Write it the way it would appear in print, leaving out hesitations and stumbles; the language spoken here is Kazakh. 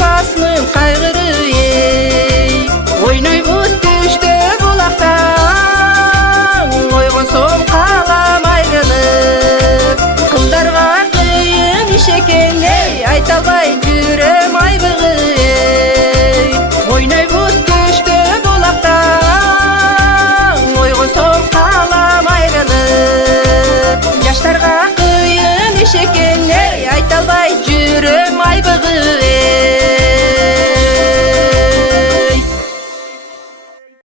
апасынын кайгыры эй. Ойнойбуз түштө булакта, ойгонсом калам айрылып. Кыздарга кыйын иш экен, эй, айта албай жүрөм айбыгы.